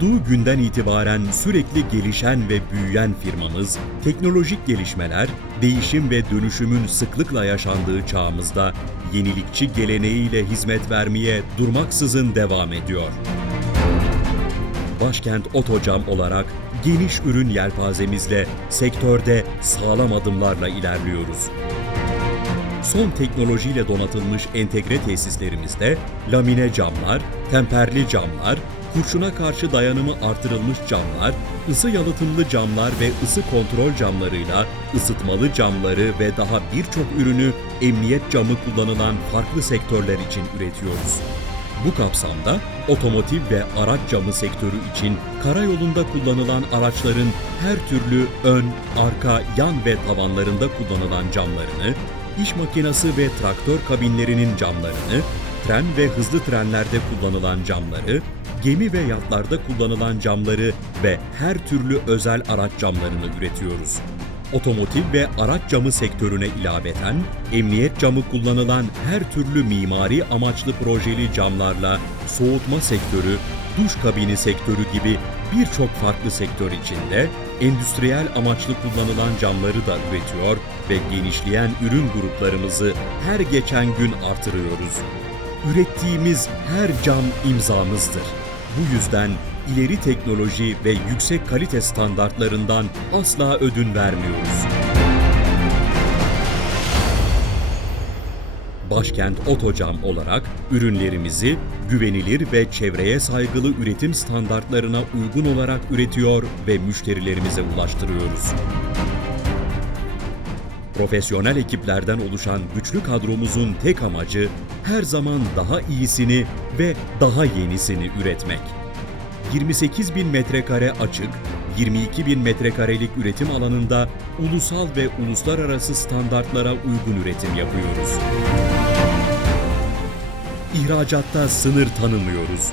Kurulduğu günden itibaren sürekli gelişen ve büyüyen firmamız, teknolojik gelişmeler, değişim ve dönüşümün sıklıkla yaşandığı çağımızda yenilikçi geleneğiyle hizmet vermeye durmaksızın devam ediyor. Başkent Otocam olarak geniş ürün yelpazemizle sektörde sağlam adımlarla ilerliyoruz. Son teknolojiyle donatılmış entegre tesislerimizde lamine camlar, temperli camlar, kurşuna karşı dayanımı artırılmış camlar, ısı yalıtımlı camlar ve ısı kontrol camlarıyla ısıtmalı camları ve daha birçok ürünü emniyet camı kullanılan farklı sektörler için üretiyoruz. Bu kapsamda otomotiv ve araç camı sektörü için karayolunda kullanılan araçların her türlü ön, arka, yan ve tavanlarında kullanılan camlarını, iş makinası ve traktör kabinlerinin camlarını, tren ve hızlı trenlerde kullanılan camları, gemi ve yatlarda kullanılan camları ve her türlü özel araç camlarını üretiyoruz. Otomotiv ve araç camı sektörüne ilaveten, emniyet camı kullanılan her türlü mimari amaçlı projeli camlarla soğutma sektörü, duş kabini sektörü gibi birçok farklı sektör içinde endüstriyel amaçlı kullanılan camları da üretiyor ve genişleyen ürün gruplarımızı her geçen gün artırıyoruz. Ürettiğimiz her cam imzamızdır. Bu yüzden ileri teknoloji ve yüksek kalite standartlarından asla ödün vermiyoruz. Başkent Otocam olarak ürünlerimizi güvenilir ve çevreye saygılı üretim standartlarına uygun olarak üretiyor ve müşterilerimize ulaştırıyoruz. Profesyonel ekiplerden oluşan güçlü kadromuzun tek amacı her zaman daha iyisini ve daha yenisini üretmek. 28 bin metrekare açık, 22 bin metrekarelik üretim alanında ulusal ve uluslararası standartlara uygun üretim yapıyoruz. İhracatta sınır tanımıyoruz.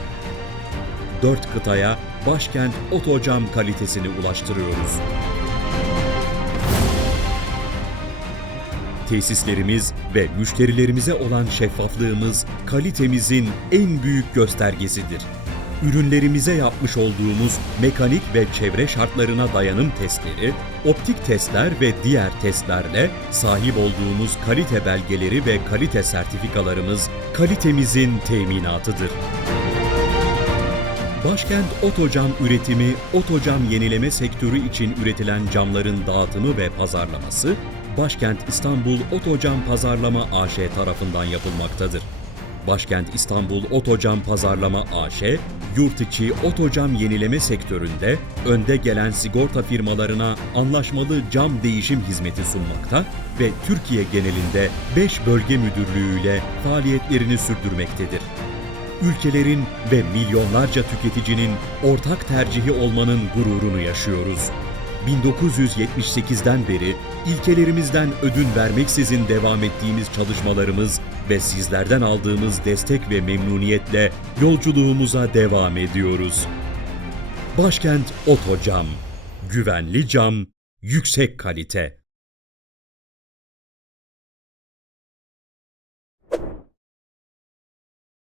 Dört kıtaya başkent otocam kalitesini ulaştırıyoruz. Tesislerimiz ve müşterilerimize olan şeffaflığımız kalitemizin en büyük göstergesidir. Ürünlerimize yapmış olduğumuz mekanik ve çevre şartlarına dayanım testleri, optik testler ve diğer testlerle sahip olduğumuz kalite belgeleri ve kalite sertifikalarımız kalitemizin teminatıdır. Başkent Otocam üretimi, Otocam yenileme sektörü için üretilen camların dağıtımı ve pazarlaması, Başkent İstanbul Otocam Pazarlama AŞ tarafından yapılmaktadır. Başkent İstanbul Otocam Pazarlama AŞ, yurt içi otocam yenileme sektöründe önde gelen sigorta firmalarına anlaşmalı cam değişim hizmeti sunmakta ve Türkiye genelinde 5 bölge müdürlüğüyle faaliyetlerini sürdürmektedir ülkelerin ve milyonlarca tüketicinin ortak tercihi olmanın gururunu yaşıyoruz. 1978'den beri ilkelerimizden ödün vermeksizin devam ettiğimiz çalışmalarımız ve sizlerden aldığımız destek ve memnuniyetle yolculuğumuza devam ediyoruz. Başkent Otocam. Güvenli cam, yüksek kalite.